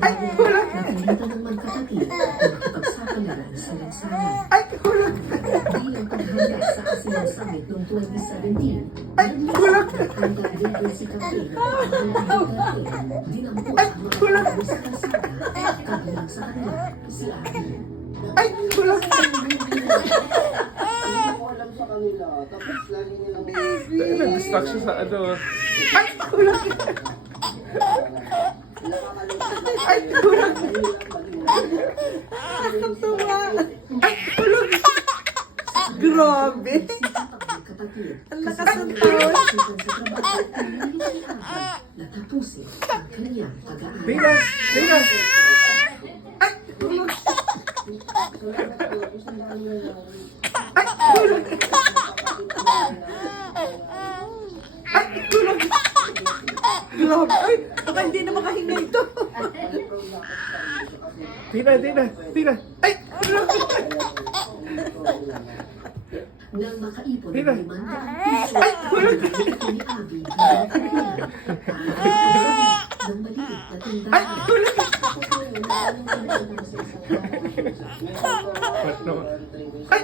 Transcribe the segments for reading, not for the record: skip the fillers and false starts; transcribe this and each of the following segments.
Ay, kulang! Nakalimutan ng magkapatid na makapagsapalan sa lansangan. Ay, kulang! Bilang paghanda sa ASEAN Summit noong 2017, Ay, kulang! ang Literacy Campaign na dinampot Ay, ang mga kulang! tao sa kalsada, kabilang sa kanila si Abby. Ay, kulang! Hindi ko alam sa kanila. Tapos lagi nilang Nag-stuck siya sa ano. Ay, kulang! Ay, kulang! Nakakatuwa! Ay, kulang! Grabe! Ang lakas ng tawad! Natapusin ang kanyang pag-aaral. Tina! Tina! Ay, kulang! Ay, kulang! Ay, kulang! Grabe! Ay, baka hindi na makahinga ito. Tina! Tina! Tina! Ay, kulang! Nang makaipon Tina! ng 500 piso, Ay, kulang! ni Abby bilang kapilan ng maliit na tindahan. Ay, kulang! What no? Ay,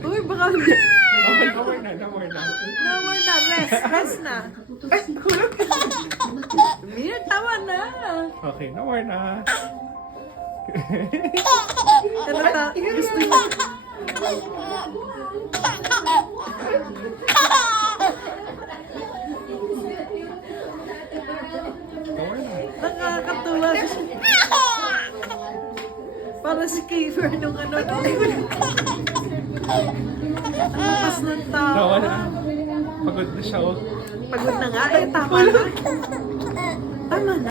uy, baka hindi. Okay, no more na, no more na. No more na. Rest na. Ay, kulang! Mir, tama na. Okay, no more na. Ano ka? Gusto niya. No more na. Nakakatuwa. Para si Kiefer nung ano. Ang lakas ng tao. Tawa na. Pagod na siya, oh. Pagod na nga. Eh, tama na. Tama na.